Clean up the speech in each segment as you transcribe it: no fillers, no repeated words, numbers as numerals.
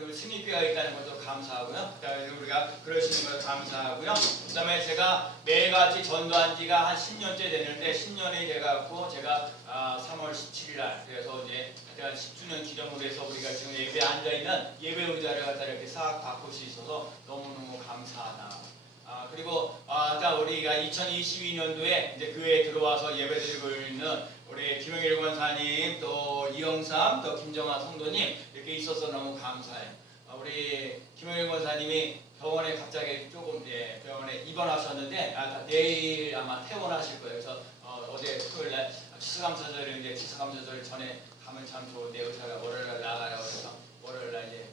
그리고 승리교회가 있다는 것도 감사하고요. 그다음에 우리가 그러시는 걸 감사하고요. 그다음에 제가 매일같이 전도한 지가 한 10년째 되는데 10년이 돼갖고 제가 3월 17일 날 그래서 이제 10주년 기념으로 해서 우리가 지금 예배에 앉아 있는 예배 의자를 갖다 이렇게 싹 바꿀 수 있어서 너무너무 감사하다. 그리고 아까 우리가 2022년도에 이제 교회에 들어와서 예배드리고 있는 우리 김영일 권사님, 또 이영삼, 또 김정아 성도님 이렇게 있어서 너무 감사해요. 우리 김영일 권사님이 병원에 갑자기 조금 병원에 입원하셨는데 내일 아마 퇴원하실 거예요. 그래서 어제 토요일 날 추수감사절인데 추수감사절 전에 가면 참 좋은데 의사가 월요일 날 나가라고 해서 월요일 날 이제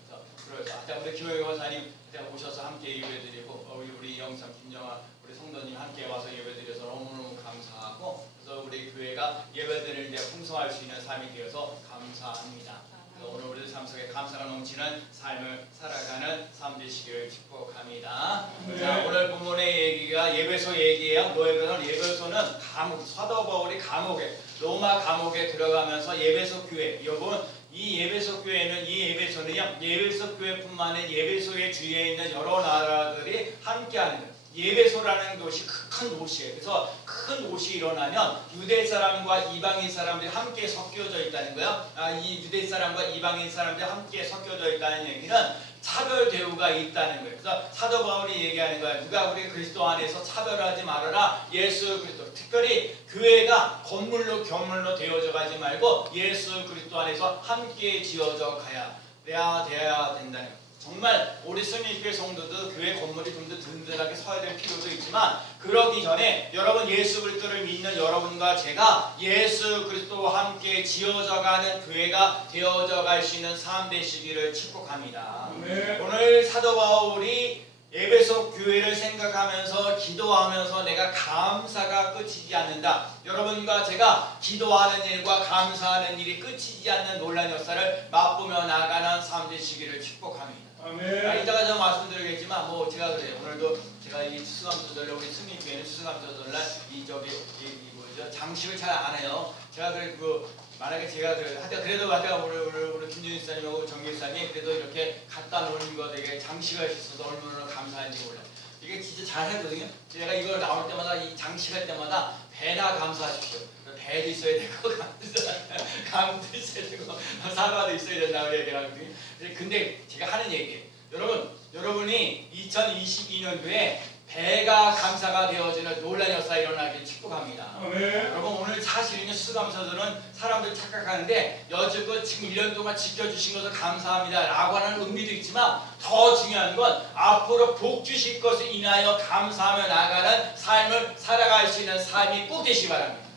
그래서 우리 김영일 권사님 오셔서 함께 예배드리고 우리 영삼 김정아 우리 성도님 함께 와서 예배드려서 너무너무 감사하고 그래서 우리 교회가 예배드릴 때 풍성할 수 있는 삶이 되어서 감사합니다. 오늘 우리 삶 속에 감사가 넘치는 삶을 살아가는 삶 되시기를 축복합니다. 자, 오늘 본문의 얘기가 예배소 얘기예요. 예배소는 감옥, 사도 바울이 감옥에 로마 감옥에 들어가면서 예배소 교회 여러분 이 예배소 교회는 이 예배소는요 예배소 교회뿐만 아니라 예배소의 주위에 있는 여러 나라들이 함께하는 거예요. 예배소라는 곳이 큰 도시예요. 그래서 큰 도시 일어나면 유대 사람과 이방인 사람들이 함께 섞여져 있다는 거예요. 이 유대 사람과 이방인 사람들이 함께 섞여져 있다는 얘기는 차별 대우가 있다는 거예요. 그래서 사도 바울이 얘기하는 거예요. 누가 우리 그리스도 안에서 차별하지 말아라. 예수 그리스도. 특별히 교회가 건물로 견물로 되어져 가지 말고 예수 그리스도 안에서 함께 지어져 가야 돼야 된다는 거예요. 정말 우리 승리교회 성도도 교회 건물이 좀 더 든든하게 서야 될 필요도 있지만 그러기 전에 여러분 예수 그리스도를 믿는 여러분과 제가 예수 그리스도와 함께 지어져가는 교회가 되어져 갈 수 있는 삶 되시기를 축복합니다. 오늘 사도 바울이 에베소 교회를 생각하면서 기도하면서 내가 감사가 끝이지 않는다. 여러분과 제가 기도하는 일과 감사하는 일이 끝이지 않는 놀라운 역사를 맛보며 나가는 삶 되시기를 축복합니다. 이따가 저 말씀드리겠지만 제가 그래요. 오늘도 제가 이 추수감사절날 우리 승리교회는 추수감사절날 장식을 잘 안 해요. 제가 만약에 제가 그래도 우리 김준희 사님하고 정길 사님 그래도 이렇게 갖다 놓은 거 되게 장식할 수 있어서 얼마나 감사한지 몰라요. 이게 진짜 잘 했거든요. 제가 이걸 나올 때마다 이 장식할 때마다 배나 감사하십시오. 배도 있어야 되고 감도 있어야 되고 사과도 있어야 된다고 얘기하거든요. 근데 제가 하는 얘기예요. 여러분이 2022년도에 배가 감사가 되어지는 놀라운 역사 일어나길 축복합니다. 여러분 오늘 사실은요 수감사절은 사람들 착각하는데 여지껏 지금 1년 동안 지켜주신 것을 감사합니다 라고 하는 의미도 있지만 더 중요한 건 앞으로 복 주실 것을 인하여 감사하며 나가는 삶을 살아갈 수 있는 삶이 꼭 되시기 바랍니다.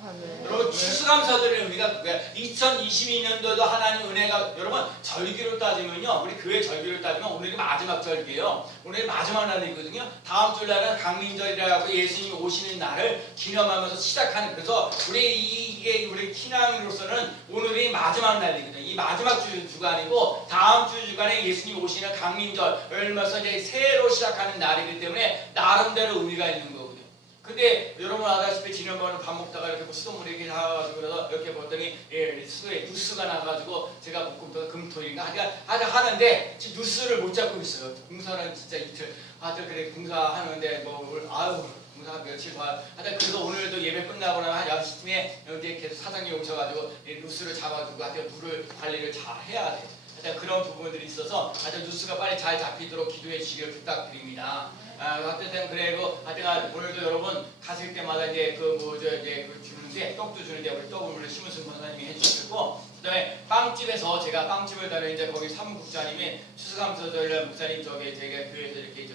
여러분 추수감사절의 의미가 2022년도도 하나님 은혜가 여러분 절기로 따지면요 우리 교회 절기로 따지면 오늘이 마지막 절기예요. 오늘이 마지막 날이거든요. 다음 주날은 강림절이라고 예수님이 오시는 날을 기념하면서 시작하는 그래서 이게 우리 신앙인으로서는 오늘이 마지막 날이거든요. 이 마지막 주간이고 다음 주간에 예수님이 오시는 강림절 열면서 이제 새로 시작하는 날이기 때문에 나름대로 의미가 있는 거거든요. 근데 여러분 아다시피 지난번에 밥 먹다가 이렇게 수돗물이 이렇게 나와가지고 그래서 이렇게 봤더니 수에 뉴스가 나가지고 제가 목금토 금토인가 하는데 지금 뉴스를 못 잡고 있어요. 공사는 진짜 이틀 그래 공사하는데 공사 며칠 그래서 오늘도 예배 끝나고 나면 한 6시쯤에 여기 계속 사장님 오셔가지고 뉴스를 잡아주고 물을 관리를 잘 해야 돼. 그런 부분들이 있어서 뉴스가 빨리 잘 잡히도록 기도해 주시길 부탁드립니다. 어쨌든 그래도 오늘도 여러분 가실 때마다 주는데 떡도 주는데 우리 떡을 심은승 권사님이 해주셨고 그다음에 빵집에서 제가 빵집을 다니는데 거기 사무국장님이 추수감사절 목사님 제가 교회에서 이렇게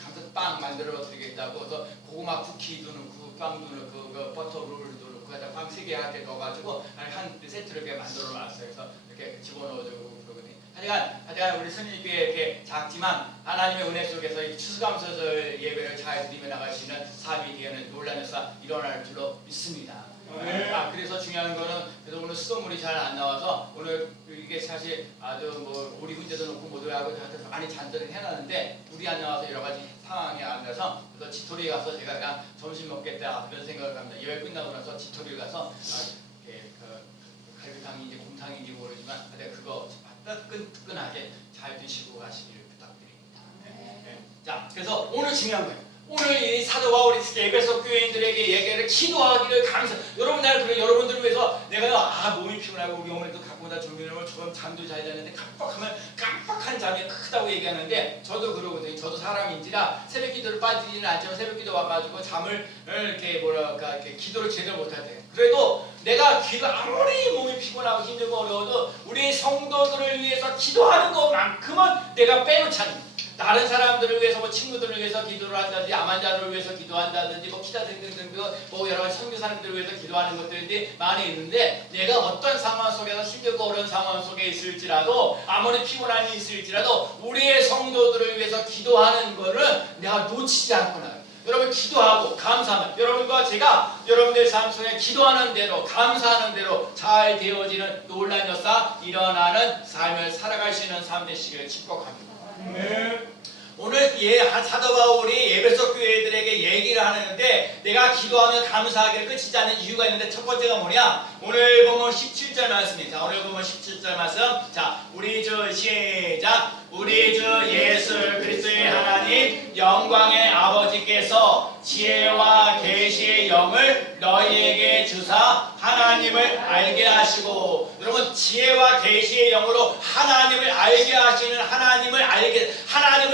감사빵 만들어 드리겠다고 그래서 고구마 쿠키도 넣고 빵도 넣고 버터 롤도 넣고 빵 3개 한테 넣어가지고 한 세트를 이렇게 만들어 놨어요. 그래서 이렇게 집어넣어주고 하여간 우리 승리교회 이렇게 작지만 하나님의 은혜 속에서 이 추수감사절 예배를 잘 드리며 나갈 수 있는 삶이 되는 놀라운 역사 일어날 줄로 믿습니다. 그래서 중요한 거는 그래서 오늘 수돗물이 잘 안 나와서 오늘 이게 사실 우리 훈제도 놓고 모두 하고 많이 잔들을 해놨는데 물이 안 나와서 여러 가지 상황이 안 돼서 그래서 지토리에 가서 제가 그냥 점심 먹겠다 이런 생각을 합니다. 예배 끝나고 나서 지토리에 가서 갈비탕인지 곰탕인지 모르지만 그거 뜨끈뜨끈하게 잘 드시고 가시기를 부탁드립니다. 네. 자, 그래서 오늘 중요한 거예요. 오늘 이 사도 바울이 에베소 교인들에게 얘기를 기도하기를 감사. 여러분 날 그래 여러분들을 위해서 내가 몸이 피곤하고 우리 어머니도 가끔마다 조미료를 조금 잠도 잘 자는데 깜빡한 잠이 크다고 얘기하는데 저도 그러거든요. 저도 사람인지라 새벽 기도를 빠지지는 않지만 새벽 기도 와가지고 잠을 이렇게 이렇게 기도를 제대로 못할 때 그래도 내가 아무리 몸이 피곤하고 힘들고 어려워도 우리 성도들을 위해서 기도하는 것만큼은 내가 빼놓지 않는. 다른 사람들을 위해서 뭐 친구들을 위해서 기도를 한다든지 암 환자를 위해서 기도한다든지 뭐 기타 등등등 뭐 여러 가지 선교사님들을 위해서 기도하는 것들이 많이 있는데 내가 어떤 상황 속에서 힘들고 어려운 상황 속에 있을지라도 아무리 피곤함이 있을지라도 우리의 성도들을 위해서 기도하는 거를 내가 놓치지 않구나. 여러분 기도하고 감사하면 여러분과 제가 여러분들 삶 속에 기도하는 대로 감사하는 대로 잘 되어지는 놀라운 역사 일어나는 삶을 살아갈 수 있는 삶 되시기를 축복합니다. 오늘 사도 바울이 에베소 교회들에게 얘기를 하는데 내가 기도하며 감사하기를 끝이지 않는 이유가 있는데 첫 번째가 뭐냐? 오늘 보면 17절 말씀입니다. 오늘 보면 17절 말씀. 자, 우리 주 시작. 우리 주 예수 그리스도의 하나님 영광의 아버지께서 지혜와 계시의 영을 너희에게 주사 하나님을 알게 하시고 여러분 지혜와 계시의 영으로 하나님을 알게 하시는 하나님을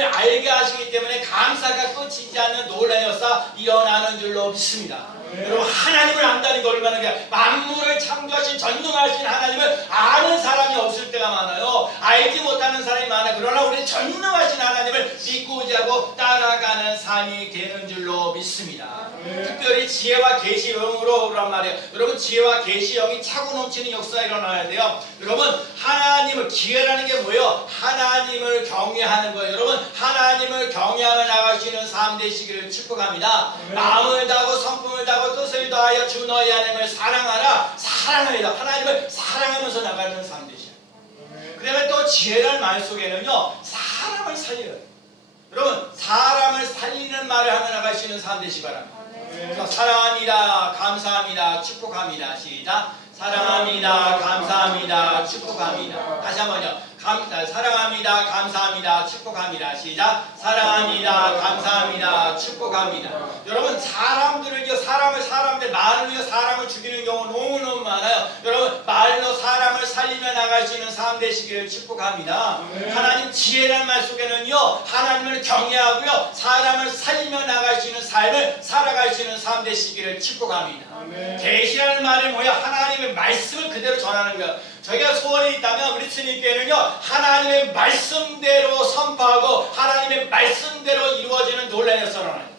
알게 하시기 때문에 감사가 끝이지 않는 놀라운 역사 일어나는 줄로 믿습니다. 여러분 하나님을 안다는 게 얼마나 만물을 창조하신 전능하신 하나님을 아는 사람이 없을 때가 많아요. 알지 못하는 사람이 많아요. 그러나 우리는 전능하신 하나님을 믿고 의지하고 따라가는 삶이 되는 줄로 믿습니다. 특별히 지혜와 계시의 영으로 오란 말이에요. 여러분 지혜와 계시의 영이 차고 넘치는 역사가 일어나야 돼요. 여러분 하나님을 기회라는 게 뭐예요? 하나님을 경외하는 거예요. 여러분 하나님을 경외하며 나갈 수 있는 삶 되시기를 축복합니다. 마음을 다하고 성품을 다하고 뜻을 다하여 주 너희 하나님을 사랑하라. 사랑합니다. 하나님을 사랑하면서 나가는 삶 되시죠. 그 다음에 또 지혜라는 말 속에는요 사람을 살려요. 여러분 사람을 살리는 말을 하며 나갈 수 있는 삶 되시기 바랍니다. 사랑합니다. 감사합니다. 축복합니다. 시작. 사랑합니다. 감사합니다. 축복합니다. 다시 한번요. 사랑합니다. 감사합니다. 축복합니다. 시작. 사랑합니다. 감사합니다. 축복합니다. 여러분 사람들을 말을 위해 사람을 죽이는 경우 너무너무 많아요. 여러분 말로 사람을 살리며 나갈 수 있는 삶 되시기를 축복합니다. 하나님 지혜라는 말 속에는요 하나님을 경외하고요 사람을 살리며 나갈 수 있는 삶을 살아갈 수 있는 삶 되시기를 축복합니다. 계시라는 말은 뭐야? 하나님의 말씀을 그대로 전하는 거예요. 저희가 소원이 있다면 우리 주님께는요 하나님의 말씀대로 선포하고 하나님의 말씀대로 이루어지는 놀라운 역사를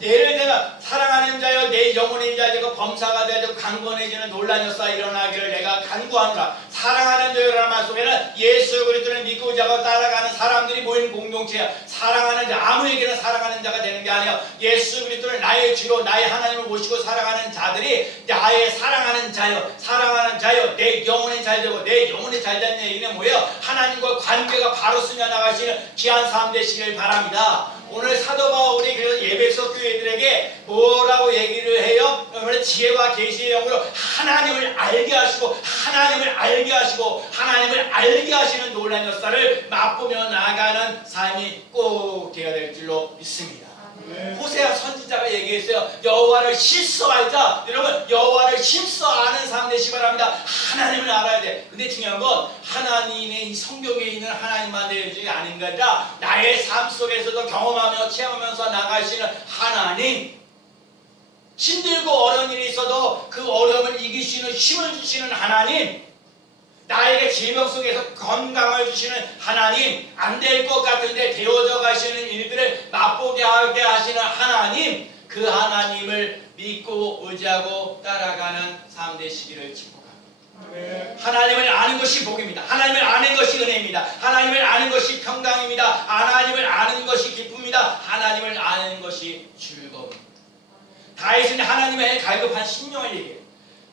예를 들면 사랑하는 자여 내 영혼의 자 되고 범사가 되고 강건해지는 놀라운 역사 일어나기를 내가 간구하노라. 사랑하는 자라는 말 속에는 예수 그리스도를 믿고 자고 따라가는 사람들이 모이는 공동체야. 사랑하는 자 아무에게나 사랑하는 자가 되는 게 아니에요. 예수 그리스도를 나의 주로 나의 하나님을 모시고 살아가는 자들이 나의 사랑하는 자여 내 영혼의 잘 되고 내 영혼의 잘 되는 얘기는 뭐예요? 하나님과 관계가 바로 스며 나갈 수 있는 귀한 삶 되시길 바랍니다. 오늘 사도 바울이 그래서 에베소 교회들에게 뭐라고 얘기를 해요? 지혜와 계시의 영으로 하나님을 알게 하시고 하나님을 알게 하시는 놀라운 역사를 맛보며 나가는 삶이 꼭 되어야 될 줄로 믿습니다. 호세아 선지자가 얘기했어요. 여호와를 실수 알자. 여러분 여호와를 실수 아는 삶 되시기 바랍니다. 하나님을 알아야 돼. 근데 중요한 건 하나님의 이 성경에 있는 하나님만 되지 않은 게 아니라 나의 삶 속에서도 경험하며 체험하면서 나갈 수 있는 하나님, 힘들고 어려운 일이 있어도 그 어려움을 이기시는 힘을 주시는 하나님, 나에게 질병 속에서 건강을 주시는 하나님, 안 될 것 같은데 되어져 가시는 일들을 맛보게 하게 하시는 하나님, 그 하나님을 믿고 의지하고 따라가는 삶 되시기를 축복합니다. 하나님을 아는 것이 복입니다. 하나님을 아는 것이 은혜입니다. 하나님을 아는 것이 평강입니다. 하나님을 아는 것이 기쁨입니다. 하나님을 아는 것이 즐거움입니다. 다윗은 하나님의 갈급한 심령을 얘기해요.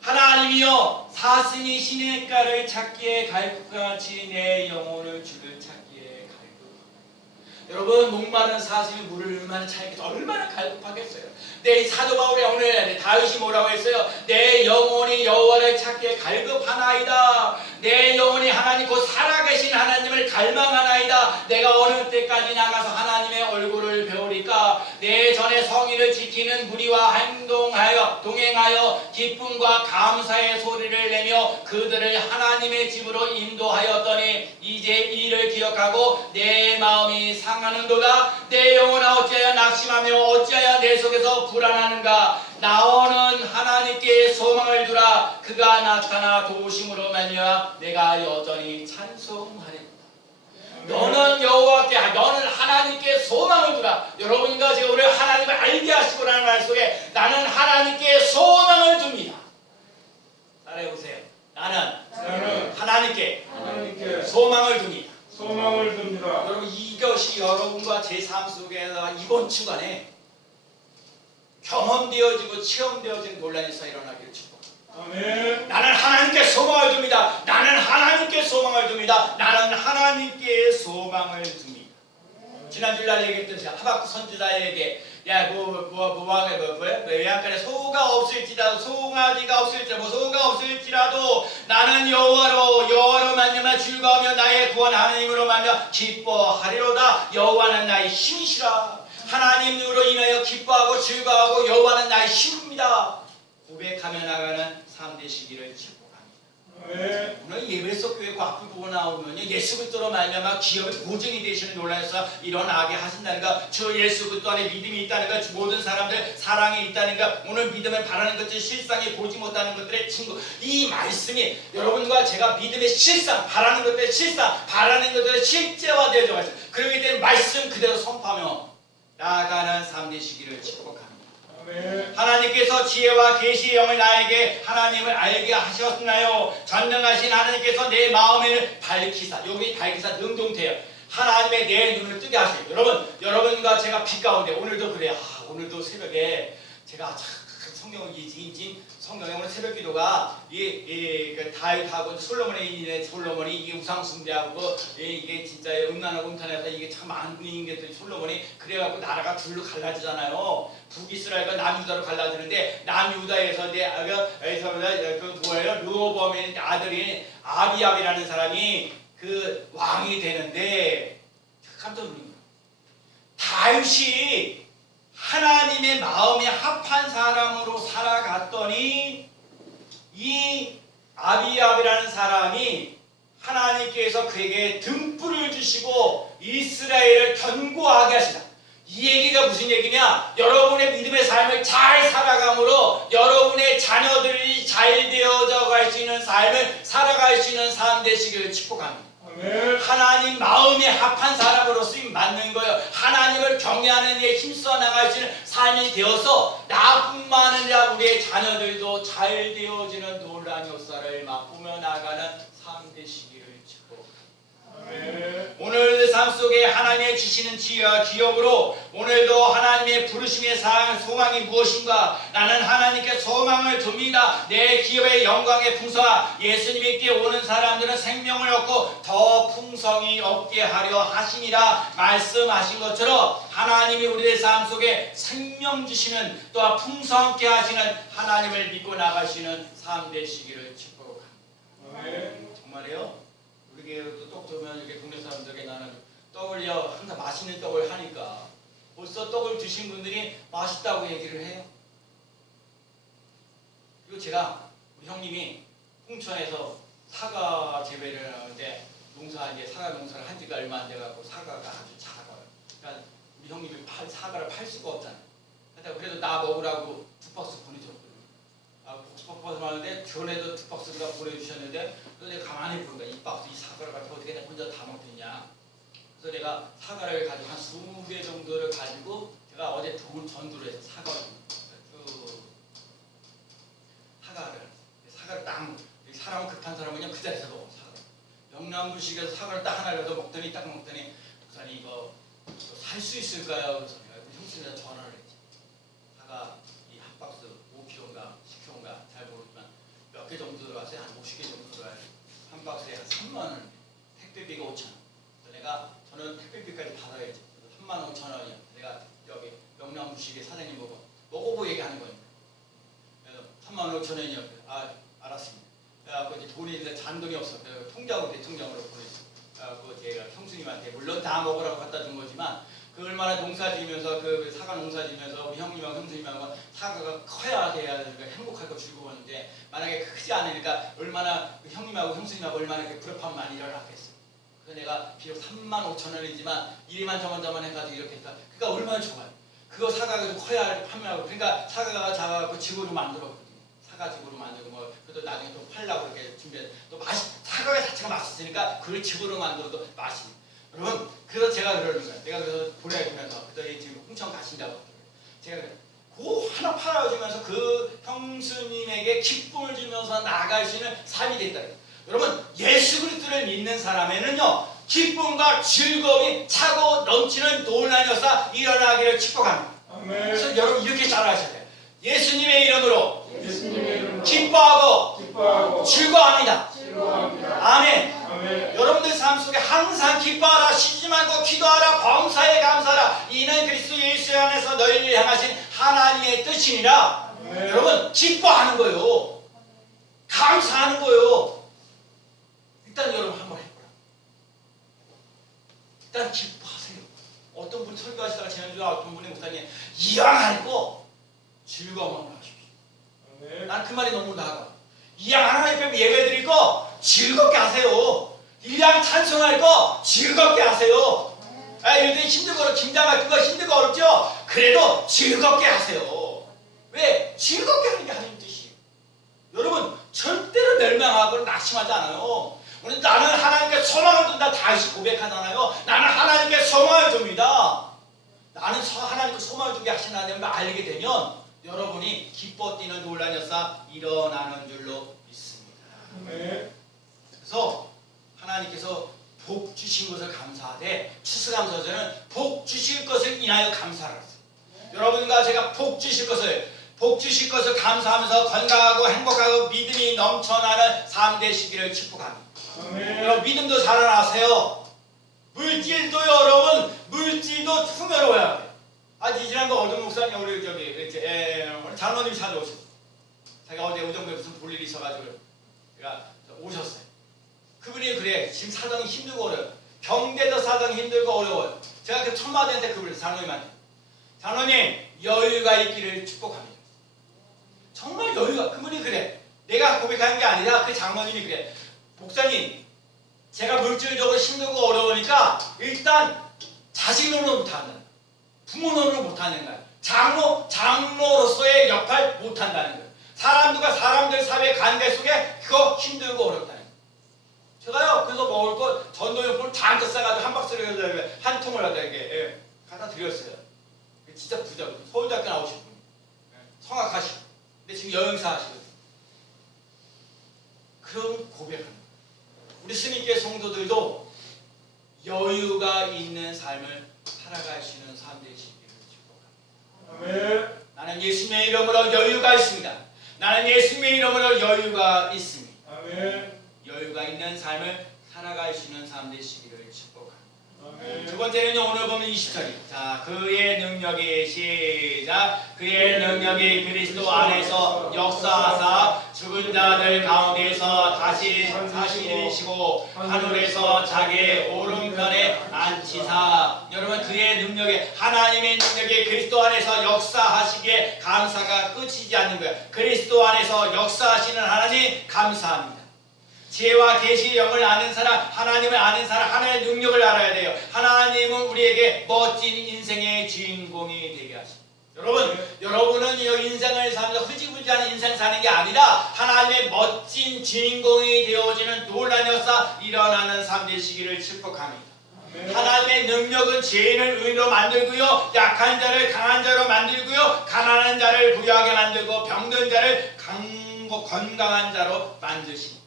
하나님이여 사슴이 시냇가를 찾기에 갈급같이 내 영혼을 주를 찾기에 갈급하다. 여러분 목마른 사슴이 물을 얼마나 차겠어, 얼마나 갈급하겠어요. 내 사도 바울이 오늘 다윗이 뭐라고 했어요? 내 영혼이 여호와를 찾기에 갈급하나이다. 내 영혼이 하나님 곧 살아계신 하나님을 갈망하나이다. 내가 어느 때까지 나가서 하나님의 얼굴을 배우리까? 내 전에 성의를 지키는 무리와 행동하여 동행하여 기쁨과 감사의 소리를 내며 그들을 하나님의 집으로 인도하였더니 이제 이를 기억하고 내 마음이 상하는도다. 내 영혼아 어찌하여 낙심하며 어찌하여 내 속에서 불안하는가? 나오는 하나님께 소망을 두라. 그가 나타나 도우심으로 말미암아 내가 여전히 찬송하리라. 너는 여호와께, 너는 하나님께 소망을 두라. 여러분과 제가 오늘 하나님을 알게 하시고라는 말 속에 나는 하나님께 소망을 둡니다. 따라해보세요. 나는 하나님께 소망을 둡니다. 소망을 둡니다. 여러분 이것이 여러분과 제 삶 속에서 이번 주간에 경험되어지고 체험되어진 논란에서 일어나기를 축복합니다. 아멘. 나는 하나님께 소망을 둡니다. 나는 하나님께 소망을 둡니다. 나는 하나님께 소망을 둡니다. 지난주 날 얘기했던 하박국 선지자에게 외양간에 소가 없을지라도 송아지가 없을지라도 소가 없을지라도 나는 여호와로 말미암아 즐거우며 나의 구원 하나님으로 말미암아 기뻐하리로다. 여호와는 나의 힘이시라. 하나님으로 인하여 기뻐하고 즐거워하고 여호와는 나의 힘입니다. 고백하며 나가는 삶 되시기를 축복합니다. 아멘. 오늘 예배석 교회 그 앞을 보고 나오면요, 예수 그리스도로 말미암아 기업의 보증이 되시는 논란에서 일어나게 하신다는 것, 저 예수 그리스도 안에 믿음이 있다는 것, 모든 사람들 사랑이 있다는 것, 오늘 믿음을 바라는 것들 실상에 보지 못하는 것들의 증거, 이 말씀이 여러분과 제가 믿음의 실상, 바라는 것들의 실상, 바라는 것들의 실제화되어져 가지고 그렇기 때문에 말씀 그대로 선포하며 나아가는 삶 되시기를 축복합니다. 하나님께서 지혜와 계시의 영을 나에게 하나님을 알게 하셨나요? 전능하신 하나님께서 내 마음을 밝히사, 여기 밝히사 능동태요. 하나님의 내 눈을 뜨게 하세요. 여러분과 제가 빛 가운데 오늘도 그래요. 오늘도 새벽에 제가 성경을 성경에 오늘 새벽 기도가 그 다윗하고 솔로몬이 이게 우상 숭배하고 이게 진짜 음란하고 음탄해서 이게 참 많은 것들이 솔로몬이 그래갖고 나라가 둘로 갈라지잖아요. 북이스라엘과 남유다로 갈라지는데 남유다에서 르호보암의 아들인 아비압이라는 사람이 그 왕이 되는데 깜짝 놀랍니다. 다윗이 하나님의 마음에 합한 사람으로 살아갔더니 이 아비압이라는 사람이 하나님께서 그에게 등불을 주시고 이스라엘을 견고하게 하시다. 이 얘기가 무슨 얘기냐? 여러분의 믿음의 삶을 잘 살아감으로 여러분의 자녀들이 잘 되어져 갈 수 있는 삶을 살아갈 수 있는 삶 되시기를 축복합니다. 하나님 마음에 합한 사람으로 쓰임 받는 거예요. 하나님을 경외하는 데 힘써 나갈 수 있는 삶이 되어서 나뿐만 아니라 우리의 자녀들도 잘 되어지는 놀라운 역사를 맛보며 나가는 삶 되시기를 축복합니다. 오늘 삶 속에 하나님의 주시는 지혜와 기업으로 오늘도 하나님의 부르심의 소망이 무엇인가? 나는 하나님께 소망을 둡니다. 내 기업의 영광의 풍성함, 예수님께 오는 사람들은 생명을 얻고 더 풍성히 얻게 하려 하심이라 말씀하신 것처럼 하나님이 우리의 삶 속에 생명 주시는 또한 풍성하게 하시는 하나님을 믿고 나가시는 삶 되시기를 축복합니다. 정말이요? 우리 교회도 떡 주면 이렇게 동네 사람들에게 나는 떡을요 항상 맛있는 떡을 하니까 벌써 떡을 드신 분들이 맛있다고 얘기를 해요. 그리고 제가 우리 형님이 홍천에서 사과 재배를 하는데 사과 농사를 한 지가 얼마 안 돼갖고 사과가 아주 작아요. 그러니까 우리 형님이 사과를 팔 수가 없잖아요. 그래도 나 먹으라고 2박스 보내줬거든요. 복습버스 하는데 전에도 2박스가 보내주셨는데 그래서 내가 가만히 보니까 이 사과를 가지고 어떻게 내가 혼자 다 먹겠냐. 그래서 내가 사과를 가지고 한 20개 정도를 가지고 제가 어제 전두를 해서 사과를 딱 사람은 급한 사람은 그냥 그 자리에서 먹어. 영남부식에서 사과를 딱 하나 더 먹더니 목사님 이거 살 수 있을까요? 그래서 내가 형수님한테 전화를 했지. 사과 이 한 박스 5kg인가 10kg인가 잘 모르지만 몇 개 정도 들어갔어요. 한 50개 정도 들어가요. 한 박스에 한 3만 원. 택배비가 5,000원. 그래서 저는 택배비까지 받아야지. 35,000원이요. 내가 여기 명랑무식의 사장님 보고 먹어보고 얘기하는 거니까. 그래서 35,000원이요. 아, 알았습니다. 그래갖고 이제 돈이 있는데 잔돈이 없어. 그래서 통장으로 대통령으로 보냈어. 그래갖고 제가 형수님한테 물론 다 먹으라고 갖다 준 거지만 그 얼마나 농사 지으면서 그 사과 농사 지으면서 우리 형님하고 형수님하고 사과가 커야 돼야 되니까 행복하고 즐거웠는데 만약에 크지 않으니까 얼마나 그 형님하고 형수님하고 얼마나 그 불협화음 많이 일어났겠어. 그래서 내가 비록 35,000원이지만 이리만 저만 해가지고 이렇게 했다. 그러니까 얼마나 좋아요. 그거 사과가 좀 커야 판매하고 그러니까 사과가 작아갖고 지구로 만들었거든요. 사과 지구로 만들고 뭐 그래도 나중에 또 팔라고 이렇게 준비해 또 사과가 자체가 맛있으니까 그걸 지구로 만들어도 맛있는. 여러분, 그래서 제가 그러는 거예요. 내가 그래서 보내면서 그랬더니 지금 홍천 가신다고. 제가 그 하나 팔아주면서 그 형수님에게 기쁨을 주면서 나아갈 수 있는 삶이 됐다. 여러분, 예수 그리스도를 믿는 사람에는요, 기쁨과 즐거움이 차고 넘치는 놀라운 역사 일어나기를 축복합니다. 아멘. 그래서 여러분 이렇게 따라하셔야 돼요. 예수님의 이름으로 예수님의 이름으로 기뻐하고 즐거워합니다. 즐거워합니다. 아멘. 아멘. 여러분들 삶 속에 항상 기뻐하라, 쉬지 말고 기도하라, 범사에 감사하라. 이는 그리스도 예수 안에서 너희를 향하신 하나님의 뜻이니라. 아멘. 여러분 기뻐하는 거예요. 감사하는 거예요. 일단 여러분 한번 해보라. 일단 기뻐하세요. 어떤 분이 설교하시다가 지난주에 어떤 분이 목사님 이왕하고 즐거움을 하십시오. 아멘. 난 그 말이 너무 나아가. 이왕 하나님 앞에 예배 드리고 즐겁게 하세요. 이왕 찬송할 거 즐겁게 하세요. 요즘 힘들고 김장 같은 거 힘들고 어렵죠? 그래도 즐겁게 하세요. 왜? 즐겁게 하는 게 하나님 뜻이에요. 여러분 절대로 멸망하고 낙심하지 않아요. 우리 나는 하나님께 소망을 둔다 다시 고백하잖아요. 나는 하나님께 소망을 줍니다. 나는 하나님께 소망을 주게 하신 하나님을 알게 되면 여러분이 기뻐 뛰는 놀라운 역사 일어나는 줄로 믿습니다. 아멘. 그래서 하나님께서 복 주신 것을 감사하되 추수감사절은 복 주실 것을 인하여 감사를 했어요. 여러분과 제가 복 주실 것을 감사하면서 건강하고 행복하고 믿음이 넘쳐나는 삶 되시기를 축복합니다. 아멘. 여러분 믿음도 자라나세요. 물질도 여러분 물질도 풍요로워야 돼요. 지난번 어떤 목사님 우리 우리 장로님 찾아오셨어요. 제가 어제 오정부에 무슨 볼 일이 있어가지고 제가 오셨어요. 그분이 그래 지금 사정이 힘들고 어려워요. 경제도 사정이 힘들고 어려워요. 제가 그 천마디한테 그분을 장로님한테 장로님 여유가 있기를 축복합니다. 정말 여유가 그분이 그래. 내가 고백하는 게 아니라 그 장로님이 그래. 목사님 제가 물질적으로 힘들고 어려우니까 일단 자식 노릇 못한다. 부모 노릇 못하는 거야. 장로로서의 역할 못한다는 거예요. 사람들 사회 관계 속에 그거 힘들고 어렵다는 거예요. 제가요 그래서 먹을 거 전도용품을 잔뜩 싸가지고 한 박스를 한 통을 갖다 이렇게 갖다 드렸어요. 진짜 부자고 서울대학교 나오신 분, 성악하시고, 근데 지금 여행사 하시거든요. 그런 고백하는 거예요. 우리 스님께 성도들도 여유가 있는 삶을 살아갈 수 있는 삶 되시기를 축복합니다. 아멘. 나는 예수님의 이름으로 여유가 있습니다. 나는 예수님의 이름으로 여유가 있습니다. 아멘. 여유가 있는 삶을 살아갈 수 있는 삶 되시기를 축복합니다. 아멘. 두 번째는요, 오늘 보면 20절이. 자, 그의 능력이 시작. 그의 능력이 그리스도 안에서 역사하사 죽은 자들 가운데서 다시 사시리시고 하늘에서 자기의 오른편에 앉히사. 여러분 그의 능력이 하나님의 능력이 그리스도 안에서 역사하시기에 감사가 끝이지 않는 거예요. 그리스도 안에서 역사하시는 하나님 감사합니다. 지혜와 계시의 영을 아는 사람, 하나님을 아는 사람, 하나님의 능력을 알아야 돼요. 하나님은 우리에게 멋진 인생의 주인공이 되게 하십니다. 여러분은 이 인생을 살면서 흐지부지한 인생 사는 게 아니라 하나님의 멋진 주인공이 되어지는 놀라운 역사 일어나는 삶 되시기를 축복합니다. 하나님의 능력은 죄인을 의인으로 만들고요, 약한 자를 강한 자로 만들고요, 가난한 자를 부유하게 만들고 병든 자를 건강한 자로 만드십니다.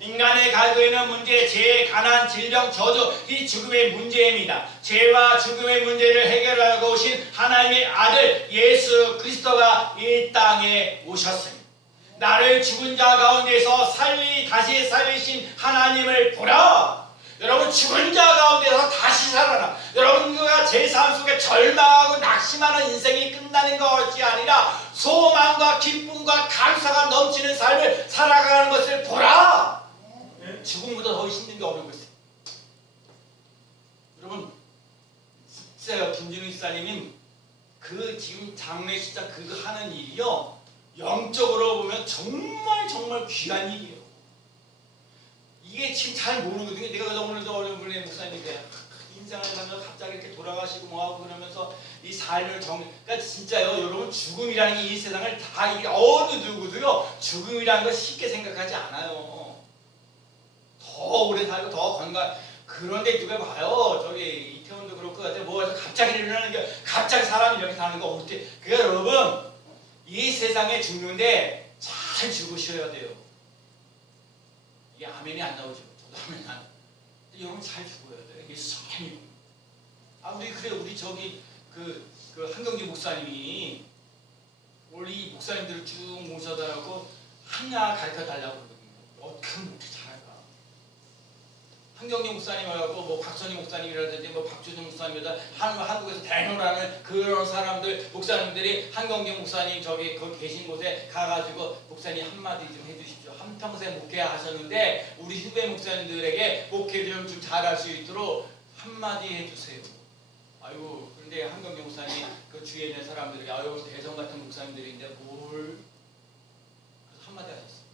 인간의 가지고 있는 문제, 죄, 가난, 질병, 저주, 이 죽음의 문제입니다. 죄와 죽음의 문제를 해결하고 오신 하나님의 아들 예수 그리스도가 이 땅에 오셨습니다. 나를 죽은 자 가운데서 다시 살리신 하나님을 보라. 여러분 죽은 자 가운데서 다시 살아나. 여러분과 제 삶 속에 절망하고 낙심하는 인생이 끝나는 것이 아니라 소망과 기쁨과 감사가 넘치는 삶을 살아가는 것을 보라. 네. 죽음보다 더 힘든 게 어려운 것이에요. 여러분, 진짜요, 김준우 집사님이 그 지금 장례식장 그거 하는 일이요, 영적으로 보면 정말 귀한 일이에요. 이게 지금 잘 모르거든요. 내가 그래서 오늘도 어려운 분의 목사님인데 인생을 살면서 갑자기 이렇게 돌아가시고 뭐하고 그러면서 이 삶을 그러니까 진짜요, 여러분, 죽음이라는 게 이 세상을 다 이게 어느 누구도요 죽음이라는 걸 쉽게 생각하지 않아요. 더 오래 살고 더 건강. 그런데 누가 봐요, 저기 이태원도 그렇고 뭐 해서 갑자기 일어나는 게, 갑자기 사람이 이렇게 사는 거 어떻게? 그러니까 여러분, 이 세상에 죽는데 잘 죽으셔야 돼요. 이게 아멘이 안 나오죠. 저도 아멘이 안. 여러분 잘 죽어야 돼. 이게 삶이. 우리 저기 그 한경주 목사님이 우리 목사님들을 쭉 모셔다라고 하나 가르쳐 달라고 그러거든요. 어떻게 하면 이렇게 잘할까? 한경주 목사님하고 뭐 박선희 목사님이라든지 뭐 박주준 목사님이다 한국에서 대노라는 그런 사람들 목사님들이 한경주 목사님 저기 거기 계신 곳에 가가지고 목사님 한마디 좀 해주십시오. 한평생 목회하셨는데 우리 후배 목사님들에게 목회를 좀 잘할 수 있도록 한마디 해주세요. 아이고, 그런데 한경주 목사님 그 주위에 있는 사람들이 아유 대성 같은 목사님들인데 뭘 그래서 한마디 하셨어요.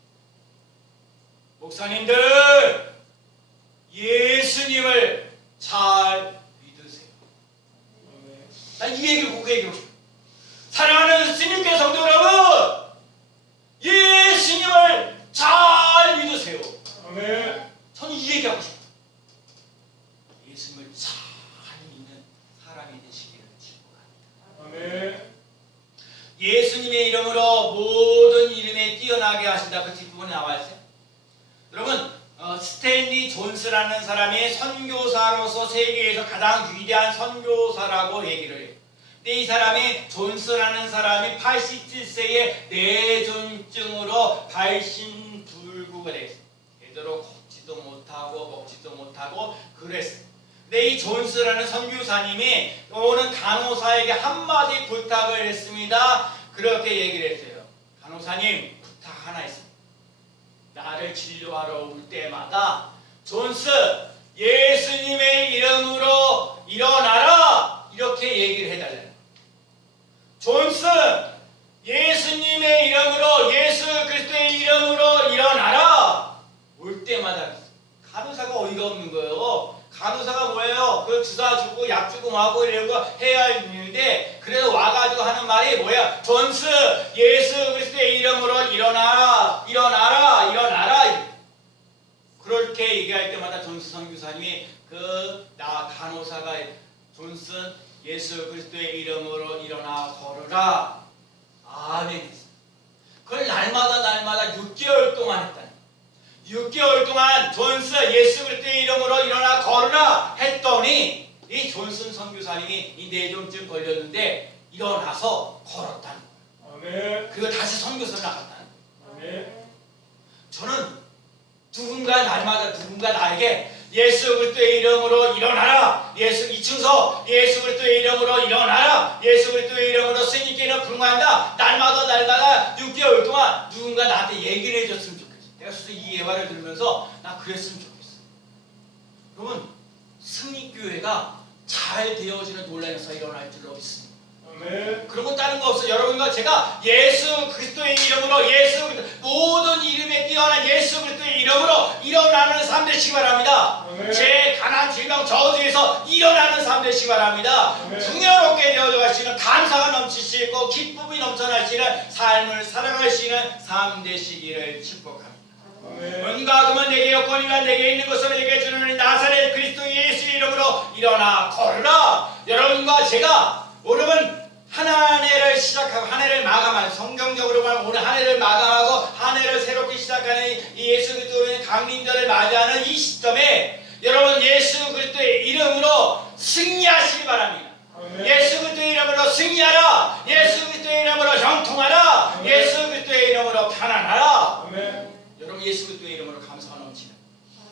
목사님들, 예수님을 잘 믿으세요. 난 이 얘기를 꼭 얘기하고 싶어요. 사랑하는 스님께 성도 여러분, 예수님을 잘 믿으세요. 아멘. 저는 이 얘기하고 싶어요. 예수님을 잘 믿는 사람이 되시기를 축복합니다. 아멘. 예수님의 이름으로 모든 이름에 뛰어나게 하신다. 그 뒷부분에 나와 있어요. 여러분, 스탠리 존스라는 사람이 선교사로서 세계에서 가장 위대한 선교사라고 얘기를 해요. 근데 이 사람이 존스라는 사람이 87세에 뇌졸중으로 발신불구가 됐어요. 제대로 걷지도 못하고 먹지도 못하고 그랬어요. 근데 이 존스라는 선교사님이 오는 간호사에게 한마디 부탁을 했습니다. 그렇게 얘기를 했어요. 간호사님, 부탁 하나 있습니다. 나를 진료하러 올 때마다 존스, 예수님의 이름으로 일어나라, 이렇게 얘기를 해달래요. 존스, 예수님의 이름으로, 예수 그리스도의 이름으로 일어나라. 올 때마다. 간호사가 어이가 없는 거예요. 간호사가 뭐예요? 그 주사 주고 약 주고 하고 이런 거 해야 있는데, 그래서 와가지고 하는 말이 뭐야? 존스, 예수 그리스도의 이름으로 일어나라, 일어나라, 일어나라. 그렇게 얘기할 때마다 존스 선교사님이 나 간호사가 존스, 예수 그리스도의 이름으로 일어나 걸으라. 아멘. 그걸 날마다 6개월 동안 했다. 6개월 동안 존스, 예수 그리스도의 이름으로 일어나 걸으라 했더니 이 존슨 선교사님이 이 뇌졸중 걸렸는데 일어나서 걸었다는 거예요. 아멘. 그리고 다시 선교사를 나갔다는 거예요. 아멘. 저는 날마다 누군가 나에게 예수 그리스도의 이름으로 일어나라, 예수 이충서, 예수 그리스도의 이름으로 일어나라, 예수 그리스도의 이름으로 스님께는 불응한다. 날마다 6개월 동안 누군가 나한테 얘기를 해줬으면 좋겠어. 내가 스스로 이 예화를 들으면서 나 그랬으면 좋겠어. 여러분, 승리교회가 잘 되어지는 논란의 역사가 일어날 줄로 믿습니다. 아멘. 그러고 다른 거 없어. 여러분과 제가 예수 그리스도의 이름으로, 모든 이름에 뛰어난 예수 그리스도의 이름으로 일어나는 삶 되시기 바랍니다. 아멘. 제 가난, 질병, 저주에서 일어나는 삶 되시기 바랍니다. 아멘. 풍요롭게 되어갈 수 있는 감사가 넘치시고 기쁨이 넘쳐날 수 있는 삶을 살아갈 수 있는 삶 되시기를 축복합니다. 은과 금은 내게 여권이나 내게 있는 것을 내게 주는 나사렛 그리스도 예수의 이름으로 일어나 걸으라. 여러분과 제가 여러분 한 해를 시작하고 한 해를 마감하는, 성경적으로 보면 오늘 한 해를 마감하고 한 해를 새롭게 시작하는 이 예수 그리스도의 강림절을 맞이하는 이 시점에 여러분 예수 그리스도의 이름으로 승리하시기 바랍니다. 아멘. 예수 그리스도의 이름으로 승리하라. 예수 그리스도의 이름으로 형통하라. 아멘. 예수 그리스도의 이름으로 편안하라. 아멘. 여러분 예수 그리스도의 이름으로 감사가 넘치는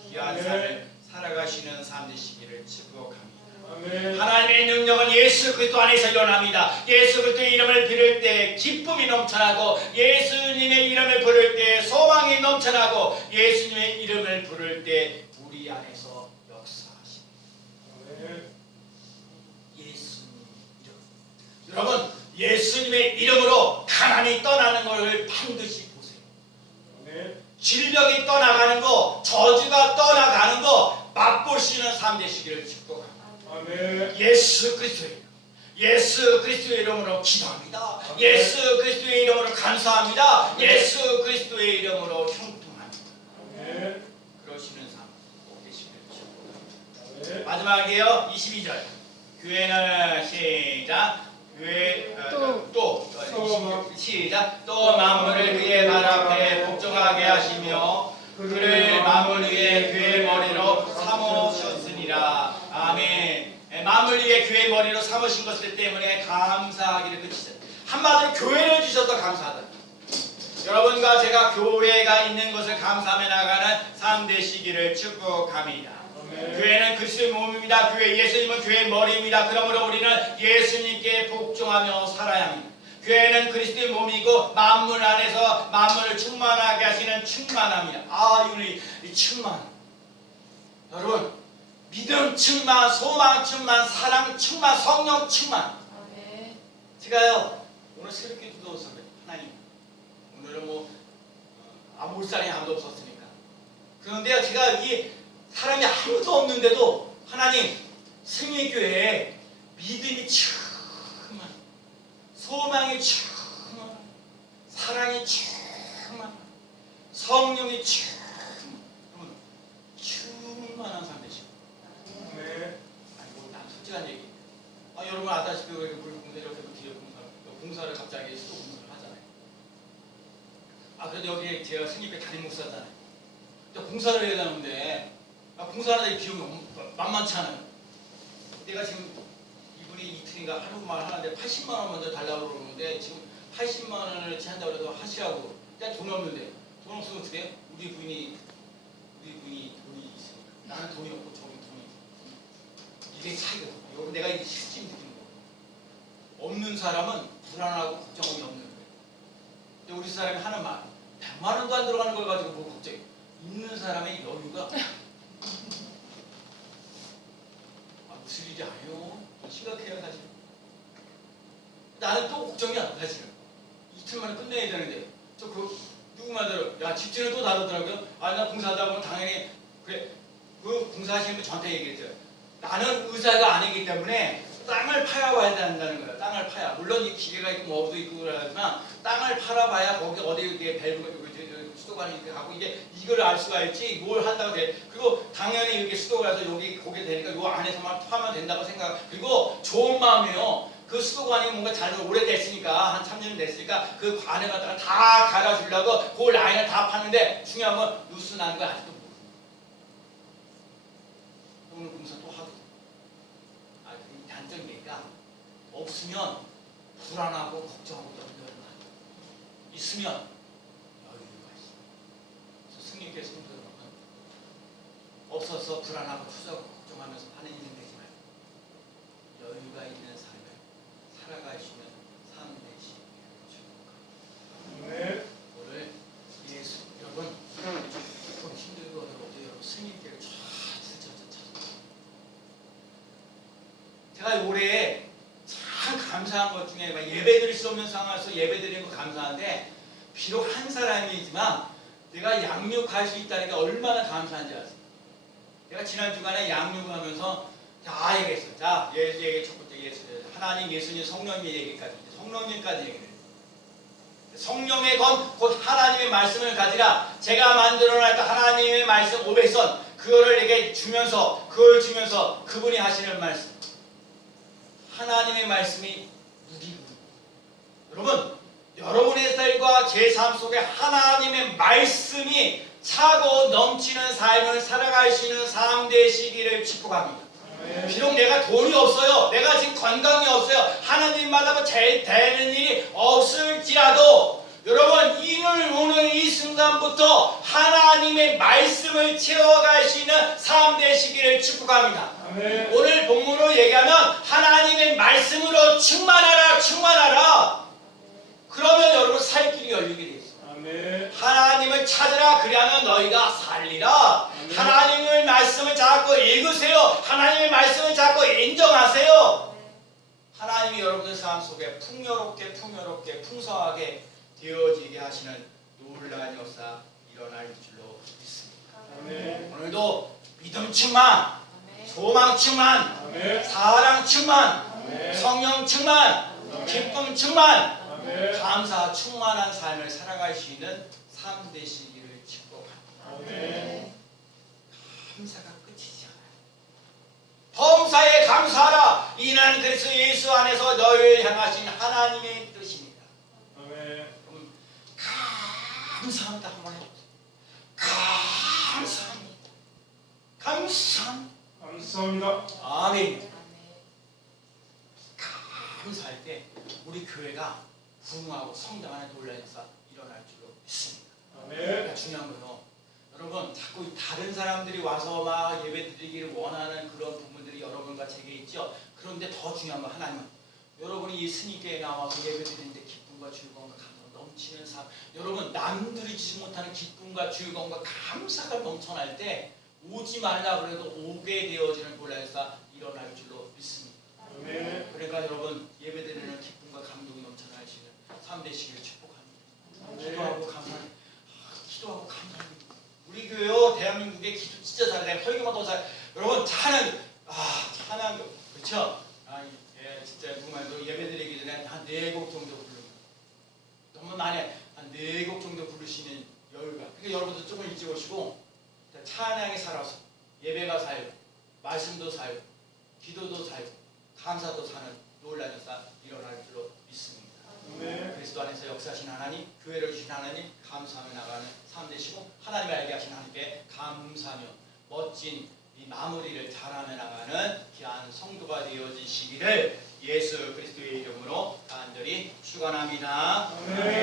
귀한 삶을 살아가시는 삶 되시기를 축복합니다. 아멘. 하나님의 능력을 예수 그리스도 안에서 일어납니다. 예수 그리스도의 이름을 부를 때 기쁨이 넘쳐나고 예수님의 이름을 부를 때 소망이 넘쳐나고 예수님의 이름을 부를 때 우리 안에서 역사하십니다. 예수님 이름. 여러분 예수님의 이름으로 가난이 떠나는 것을 반드시 보세요. 질병이 떠나가는 거, 저주가 떠나가는 거 맛보시는 삶 되시기를 축복합니다. 예수 그리스도의 이름, 예수 그리스도의 이름으로 기도합니다. 예수 그리스도의 이름으로 감사합니다. 예수 그리스도의 이름으로 형통합니다. 그러시는 삶 꼭 되시기를 축복합니다. 마지막이에요. 22절. 교회는 시작. 교회 시작. 또 만물을 그의 발 앞에 복종하게 하시며 그를 만물 위에 그의 머리로 삼으셨으니라. 아멘. 만물 위에 그의 머리로 삼으신 것들 때문에 감사하기를 그치죠. 한마디로 교회를 주셔서 감사하다. 여러분과 제가 교회가 있는 것을 감사하며 나가는 삶 되시기를 축복합니다. 교회는 그리스도의 몸입니다. 교회 예수님은 교회의 머리입니다. 그러므로 우리는 예수님께 복종하며 살아야 합니다. 교회는 그리스도의 몸이고 만물 안에서 만물을 충만하게 하시는 충만함이야. 이 충만. 여러분 믿음 충만, 소망 충만, 사랑 충만, 성령 충만. 제가요 오늘 새벽에 기도했어요. 하나님 오늘은 올 사람이 아무도 없었으니까. 그런데요 제가 이 사람이 아무도 없는데도 하나님 승리교회에 믿음이 충만, 소망이 충만, 사랑이 충만, 성령이 충만, 충만한 삶 되시고. 난 솔직한 얘기. 여러분 아다시피 이렇게 물공대 이렇게 뒤에 공사를 갑자기 수도 공사를 하잖아요. 그래도 여기 제가 승리교회 담임 목사잖아요. 공사를 해야 되는데 공사하는데 비용이 만만치 않아요. 내가 지금 이분이 이틀인가 하루만 하는데 80만 원 먼저 달라고 그러는데 지금 80만 원을 한다고 해도 하시라고. 그냥 돈 없는데 돈 없으면 어떻게 해요? 우리 부인이 돈이 있으니까 나는 돈이 없고 저기 돈이 있고. 이게 차이가. 여러분 내가 이게 실증 느끼는 거. 없는 사람은 불안하고 걱정이 없는 거예요. 근데 우리 사람이 하는 말 100만 원도 안 들어가는 걸 가지고 뭐 걱정해. 있는 사람의 여유가 무슨 일이 아니에요. 심각해요 사실. 나는 또 걱정이야 사실은. 이틀 만에 끝내야 되는데 누구 말대로 집주인은 또 다르더라고요. 나 공사하다 보면 당연히 그래 그 공사하시는 분 저한테 얘기했어요. 나는 의사가 아니기 때문에 땅을 팔아봐야 된다는 거야. 땅을 파야. 물론 이 기계가 있고 뭐도 있고 그러지만 땅을 팔아봐야 거기 어디에 밸브가 수도관이 이렇게 하고 이걸 알 수가 있지 뭘 한다고 돼. 그리고 당연히 이렇게 수도가 가서 여기 거기 되니까 요 안에서만 파면 된다고 생각. 그리고 좋은 마음이요. 그 수도관이 뭔가 잘 오래됐으니까 한 3년 됐으니까 그 관에 갖다가 다 갈아주려고 그 라인을 다 파는데 중요한 건 누수 나는 거 아직도 모르고. 오늘 공사 또 하고. 그 단점이니까 없으면 불안하고 걱정하고 연결을 하고 있으면 승리교회 성도 여러분 없어서 불안하고 투자하고 걱정하면서 하는 일은 되지 말고 여유가 있는 삶을 살아가시는 삶 되시기를 축복합니다. 오늘 예수 여러분 좀 힘들고 어려워도 여러분 승리교회를 찾아. 제가 올해 참 감사한 것 중에 예배드릴 수 없는 상황에서 예배드리는 거 감사한데 비록 한 사람이지만 내가 양육할 수 있다는 게 얼마나 감사한지 아세요? 내가 지난 주간에 양육하면서 얘기했어요. 얘기 첫 번째 예수, 하나님, 예수님, 성령님 얘기까지, 성령님까지 얘기를 해요. 성령의 건 곧 하나님의 말씀을 가지라. 제가 만들어놨던 하나님의 말씀 500선 그거를 내게 주면서 그분이 하시는 말씀. 하나님의 말씀이 무기고. 여러분. 여러분의 삶과 제 삶 속에 하나님의 말씀이 차고 넘치는 삶을 살아갈 수 있는 삶 되시기를 축복합니다. 비록 내가 돈이 없어요. 내가 지금 건강이 없어요. 하나님마다 제일 되는 일이 없을지라도 여러분 오늘 이 순간부터 하나님의 말씀을 채워갈 수 있는 삶 되시기를 축복합니다. 아멘. 오늘 본문으로 얘기하면 하나님의 말씀으로 충만하라, 충만하라. 그러면 여러분 살 길이 열리게 돼 있어요. 아멘. 하나님을 찾으라, 그리하면 너희가 살리라. 아멘. 하나님의 말씀을 자꾸 읽으세요. 하나님의 말씀을 자꾸 인정하세요. 하나님이 여러분들 삶 속에 풍요롭게 풍성하게 되어지게 하시는 놀라운 역사 일어날 줄로 믿습니다. 아멘. 오늘도 믿음 충만, 소망 충만, 아멘. 사랑 충만, 아멘. 성령 충만, 기쁨 충만, 아멘. 감사 충만한 삶을 살아갈 수 있는 삶 되시기를 축복합니다. 아멘. 감사가 끝이지 않아요. 범사에 감사하라. 이는 그리스도 예수 안에서 너희를 향하신 하나님의 뜻입니다. 아멘. 감사합니다. 한번 해보세요. 감사합니다. 감사합니다. 감사합니다. 아멘. 감사할 때 우리 교회가 부흥하고 성장하는 놀라운 역사 일어날 줄로 믿습니다. 아멘. 중요한 거요. 여러분 자꾸 다른 사람들이 와서 막 예배 드리기를 원하는 그런 부분들이 여러분과 제게 있죠. 그런데 더 중요한 건 하나님은 여러분이 이 스님교회에 나와서 예배 드리는데 기쁨과 즐거움과 감사가 넘치는 삶, 여러분 남들이 주지 못하는 기쁨과 즐거움과 감사가 넘쳐날 때 오지 말라 그래도 오게 되어지는 놀라운 역사 일어날 줄로 믿습니다. 아멘. 그러니까 여러분 예배드리는 기쁨과 감동이 넘쳐날 수 있는 삶 되시기를 축복합니다. 아멘. 기도하고 감사합니다. 기도하고 감사합니다. 우리 교회요 대한민국의 기도 진짜 잘해. 설교만 잘. 여러분 찬양 그렇죠? 예, 진짜 누구만도 예배드리기 전에 한 4곡 정도 부르는. 너무 많이 한 4곡 정도 부르시는 여유가. 그러니까 여러분도 조금 일찍 오시고 찬양에 살아서 예배가 살고 말씀도 살고 기도도 살고 감사도 사는 놀라운 역사 일어날 줄로 믿습니다. 아멘. 그리스도 안에서 역사하신 하나님, 교회를 주신 하나님 감사하며 나가는 삶 되시고 하나님을 알게 하신 하나님께 감사하며 멋진 이 마무리를 잘하며 나가는 귀한 성도가 되어지시기를 예수 그리스도의 이름으로 간절히 축원합니다. 아멘.